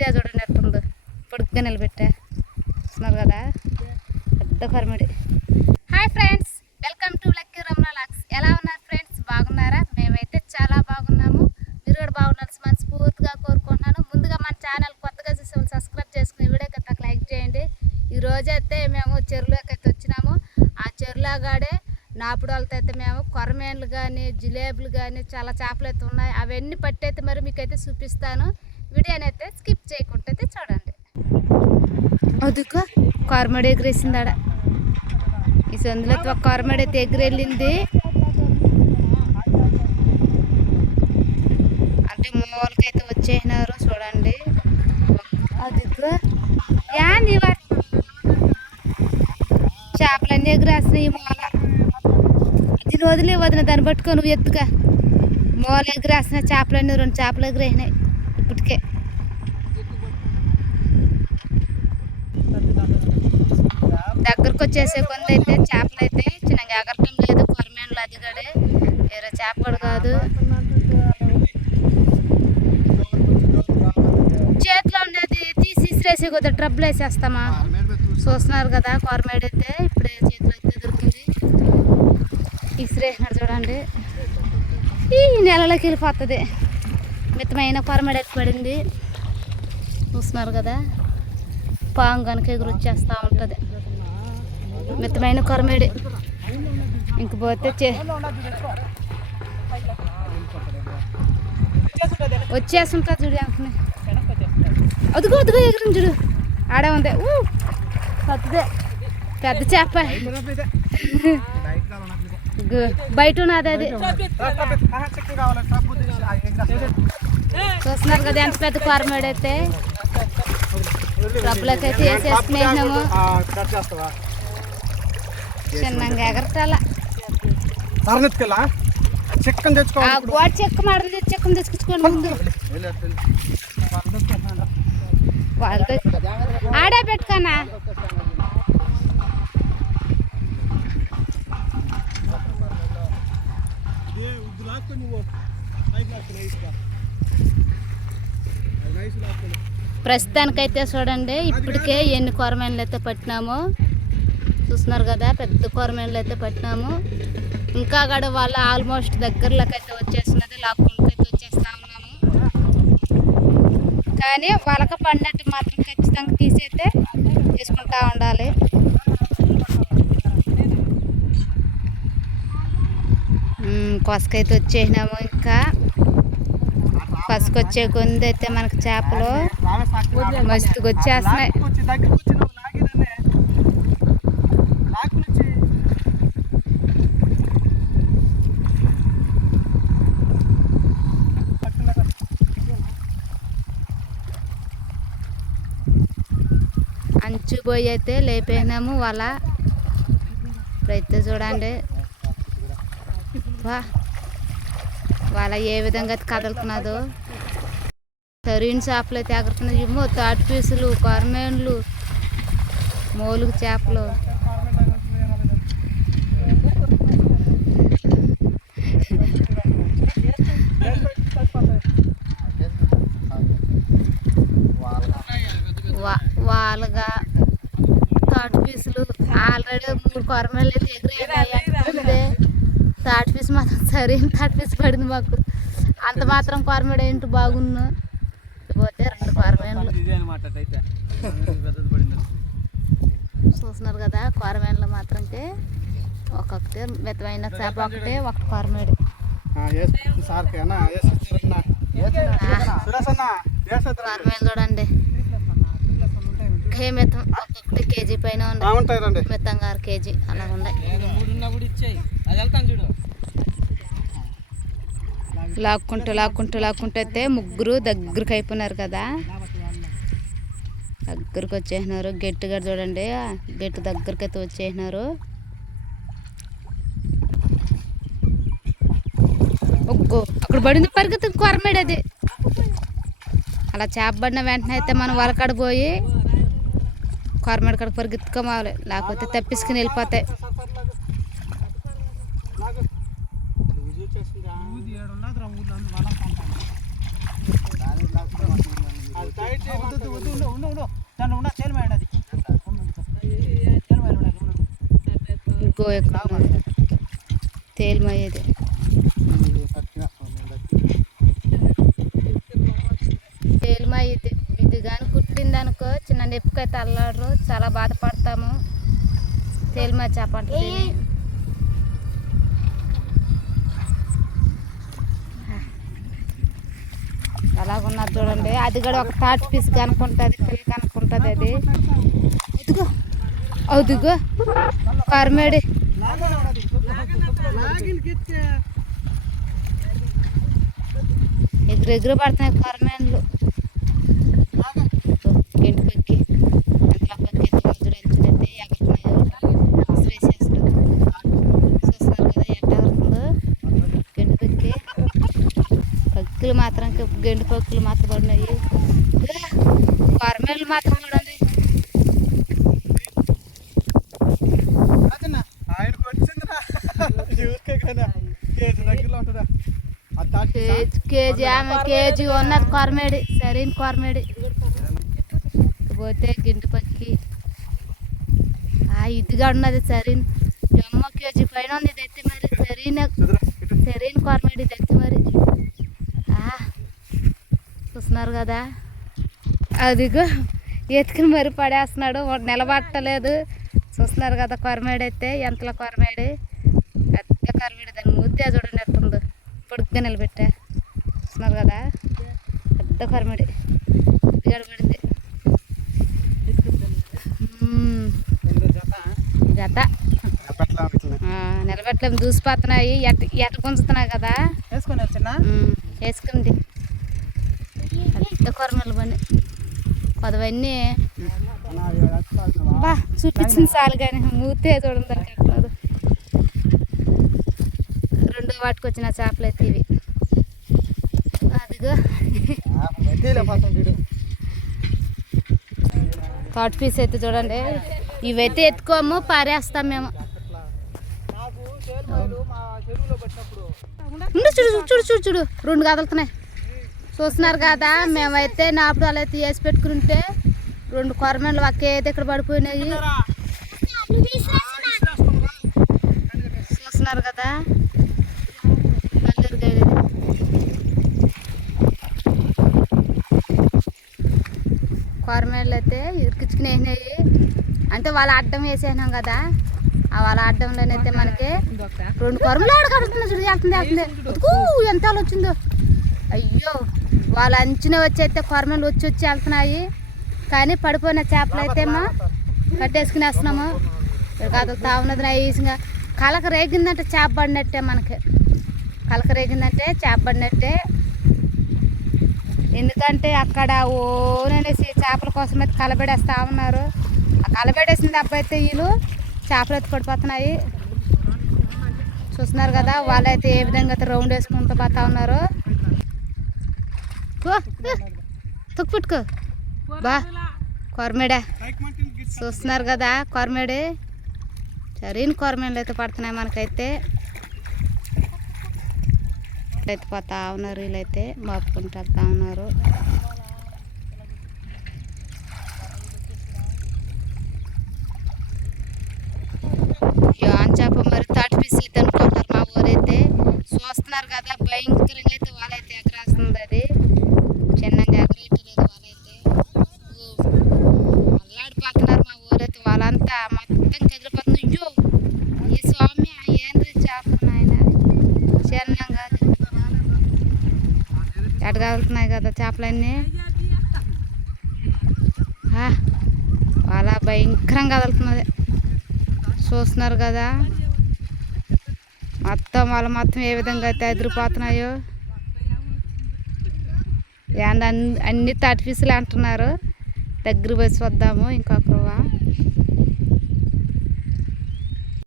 తీయ చూడండి ఎట్టుందో పొడుగ్గా నిలబెట్టా చూస్తున్నారు కదా పెద్ద కొరమిడి. Hi friends, welcome to lucky Ramana locks. ఎలా ఉన్నారు ఫ్రెండ్స్? బాగున్నారా? మేమైతే చాలా బాగున్నాము. మీరు కూడా బాగున్నారు మనస్ఫూర్తిగా కోరుకుంటున్నాను. ముందుగా మన ఛానల్ కొత్తగా చూసే వాళ్ళు సబ్స్క్రైబ్ చేసుకుని వీడియోకి అయితే లైక్ చేయండి. ఈరోజైతే మేము చెరువులోకి అయితే వచ్చినాము. ఆ చెరువులాగాడే నాపుడు వాళ్ళతో అయితే మేము కొరమేన్లు కానీ జిలేబులు కానీ చాలా చేపలు అయితే ఉన్నాయి. అవన్నీ పట్టయితే మరి మీకైతే చూపిస్తాను. వీడియోని అయితే స్కిప్ చేయకుండా అయితే చూడండి. అదుకో కొరమడి ఎగిరేసిందాడ. ఈ సందులో ఒక కొరమడి అయితే ఎగిరెళ్ళింది. అంటే మూలకైతే వచ్చేసినారు చూడండి. అదుకో యాంది చేపలన్నీ ఎగిరేస్తున్నాయి. ఈ మూల అది వదిన దాన్ని పట్టుకో నువ్వు ఎత్తుగా. మూల ఎగిరేస్తున్నాయి చేపలన్నీ. 2 చేపలు ఎగిరేసినాయి ఇప్పటికే. దగ్గరకు వచ్చేసే కొంది అయితే చేపలు అయితే చిన్నగా ఎగరటం లేదు. కొరమేన్లు అది గడే వేరే చేప కూడా కాదు. చేతిలో ఉండేది తీసి ఇసిరేసి కొద్దిగా ట్రబుల్ వేసేస్తామా. చూస్తున్నారు కదా కొరమేడు అయితే ఇప్పుడే చేతిలో అయితే దొరికింది. ఇసిరేసినాడు చూడండి. ఈ నెలలోకి వెళ్ళిపోతుంది. మితమైన కొరమేడు అయితే పడింది. చూస్తున్నారు కదా పాము కనుక ఎగురు వచ్చేస్తూ ఉంటుంది. మితమైన కొరమేడి ఇంకపోతే వచ్చేస్తుంటా చూడు. అంటున్నా అదుగో ఎగురు చూడు. ఆడే ఉంది పట్టుదే పెద్ద చేప. బయట ఉన్నది అది. చూస్తున్నారు కదా ఎంత పెద్ద కొరమేడు అయితే. డబ్బులకి అయితే వేసేసుకునేసినాము. చిన్నగా ఎగరటాల గోడ చెక్క మాడదు. చెక్కను తెచ్చుకోండి ముందు. వాళ్ళతో ఆడే పెట్టుకోనా. ప్రస్తుతానికైతే చూడండి ఇప్పటికే ఎన్ని కొరమేన్లు అయితే పట్టినామో చూస్తున్నారు కదా. పెద్ద కొరమేన్లు అయితే పట్టినాము. ఇంకా కూడా వాళ్ళ ఆల్మోస్ట్ దగ్గరలోకి అయితే వచ్చేస్తున్నది. లాక్కుంటూ వచ్చేస్తా ఉన్నాము. కానీ వాళ్ళకి పడినట్టు మాత్రం ఖచ్చితంగా తీసైతే తీసుకుంటా ఉండాలి. కొసకైతే వచ్చేసినాము. ఇంకా కొసకొచ్చే కొంది అయితే మనకు చేపలు మస్తుగా వచ్చేస్తున్నాయి. అంచు పోయి అయితే లేపేసినాము వాళ్ళ. ఇప్పుడైతే చూడండి వాళ్ళ ఏ విధంగా అయితే కదులుతున్నదో. సరైన చేపలు అయితే ఎగురుతున్నాయి. ఏమో తాటి పీసులు, కొరమేన్లు, మోలుగు చేపలు. వాళ్ళగా తాటి పీసులు ఆల్రెడీ 3 కొరమేన్లు అయితే ఎగిరే. తాటి పీసు మాత్రం సరైన తాటి పీసు పడింది మాకు. అంత మాత్రం కొరమేడు ఏంటి బాగున్నా. పోతే 2 కొరమేన్లు చూస్తున్నారు కదా. కొరమేన్లు మాత్రంకి ఒక్కొక్కటి మితమైన చేప ఒకటే, ఒకటి కొరమేడు. కొరమేన్లు చూడండి మితం ఒక్కొక్కటి కేజీ పైన ఉన్నాయి. మితంగా 6 కేజీ అలా ఉన్నాయి. లాక్కుంటూ అయితే ముగ్గురు దగ్గరికి అయిపోయినారు కదా. దగ్గరికి వచ్చేసినారు. గట్టిగా చూడండి గట్టి దగ్గరికి అయితే వచ్చేసినారు. అక్కడ పడింది పరిగెత్తి కొరమేడు అది. అలా చేప పడిన వెంటనే అయితే మనం వలకాడ పోయి కొరమేడు కాడ పరిగెత్తుకోవాలి. లేకపోతే తప్పించుకుని వెళ్ళిపోతాయి. తేలిమయ్యేది తేలిమయ్యేది ఇది కానీ కుట్టింది అనుకో చిన్న నొప్పికైతే అల్లాడరు చాలా బాధపడతాము తేలిమ చేప అంటే అలాగున్నది చూడండి అది కూడా ఒక థర్డ్ పీస్ కనుక్కుంటుంది పిల్ల కనుక్కుంటుంది అది అదిగో అదిగో కర్మేడి ఎగురు పడుతున్నాయి కర్మేన్లు గంటి పక్కి ఎంతలా పక్కి ఎత్తుడు ఎంచుడైతే ఎగురుతున్నాయో వేసేస్తాడు చూస్తున్నారు కదా ఎట్ట ఎగురుతుందో గంటి పక్కి పక్కులు మాత్రం గండి పక్కులు మాత్రం పడినాయి కర్మేన్లు మాత్రం చూడండి కేజీ ఆమె కేజీ ఉన్నది కొరమేడి సరైన కొరమేడి పోతే గింటి పక్కి ఇదిగా ఉన్నది సరైన జమ్మ కేజీ పైన ఉంది ఇది ఎత్తి మరి సరైన కొరమేడి ఇది ఎత్తి మరి చూస్తున్నారు కదా అదిగో ఎత్తుకుని మరి పడేస్తున్నాడు నిలబట్టలేదు చూస్తున్నారు కదా కొరమేడి అయితే ఎంతలో కొరమేడి పెద్ద కొరమేడి దాన్ని మూతే చూడండి ఎత్తుందో పొడుగ్గా నిలబెట్టా చూస్తున్నారు కదా పెద్ద కొరమేడి పడింది జత నిలబెట్టలేము దూసిపోతున్నాయి ఎట్ట గుంజుతున్నాయి కదా వేసుకుంది పెద్ద కొరమేలు బండి కొదవన్నీ బా చూపించింది చాలు కానీ మూతే చూడండి దానికి ఎట్లేదు రెండో వాటికి వచ్చిన చేపలు అయితే ఇవి అదిగో థర్డ్ పీస్ అయితే చూడండి ఇవైతే ఎత్తుకోము పారేస్తాం మేము చూడు చూడు చూడు చూడు రెండు కదులుతున్నాయి చూస్తున్నారు కదా మేమైతే నాపుడు అలా అయితే వేసి పెట్టుకుంటే రెండు కొరమేళ్ళు ఒకేది ఇక్కడ పడిపోయినాయి చూస్తున్నారు కదా కొరమేళ్ళు అయితే ఇరికించుకుని వేసినాయి అంటే వాళ్ళ అడ్డం వేసేసినాం కదా ఆ వాళ్ళ అడ్డంలోనైతే మనకి రెండు కొరమలు ఆడగడుతున్నాయి చూడు వెళ్తుంది ఎంత వచ్చిందో అయ్యో వాళ్ళ అంచున వచ్చి అయితే కొరమేళ్ళు వచ్చి వెళ్తున్నాయి కానీ పడిపోయిన చేపలు అయితే మా కట్టేసుకుని వేస్తున్నాము కదులుతా ఉన్నది నైస్గా కలక రేగిందంటే చేప పడినట్టే మనకి కలక రేగిందంటే చేప పడినట్టే ఎందుకంటే అక్కడ ఓనేసి చేపల కోసం అయితే కలబెడేస్తూ ఉన్నారు ఆ కలబెడేసిన దెబ్బ అయితే వీళ్ళు చేపలు అయితే పడిపోతున్నాయి చూస్తున్నారు కదా వాళ్ళైతే ఏ విధంగా అయితే రౌండ్ వేసుకుంటూ పోతా ఉన్నారు తుక్కుపెట్టుకో బా కొరమేడా చూస్తున్నారు కదా కొరమేడి సరైన కొరమేళ్ళు అయితే పడుతున్నాయి మనకైతే అయితే పోతా ఉన్నారు వీళ్ళైతే మాపుకుంటూ వెళ్తా ఉన్నారు యాన్ చేప మరి థర్డ్ పీస్ అయితే అనుకుంటున్నారు మా ఊరైతే చూస్తున్నారు కదా భయంకరంగా అయితే వాళ్ళైతే ఎగరేస్తుంది అది చిన్నగా ఎగరేయట్లేదు వాళ్ళైతే అల్లాడిపోతున్నారు మా ఊరైతే వాళ్ళంతా మొత్తం కదిలిపోతుంది అయ్యో ఈ స్వామి ఏంద్రీ చేప నాయన చిన్నగా ఎట కదులుతున్నాయి కదా చేపలన్నీ వాళ్ళ భయంకరంగా కదులుతున్నది చూస్తున్నారు కదా మొత్తం వాళ్ళు మొత్తం ఏ విధంగా అయితే ఎదిరిపోతున్నాయో అన్ని 30 పీసులు అంటున్నారు దగ్గర పోసి వద్దాము ఇంకొక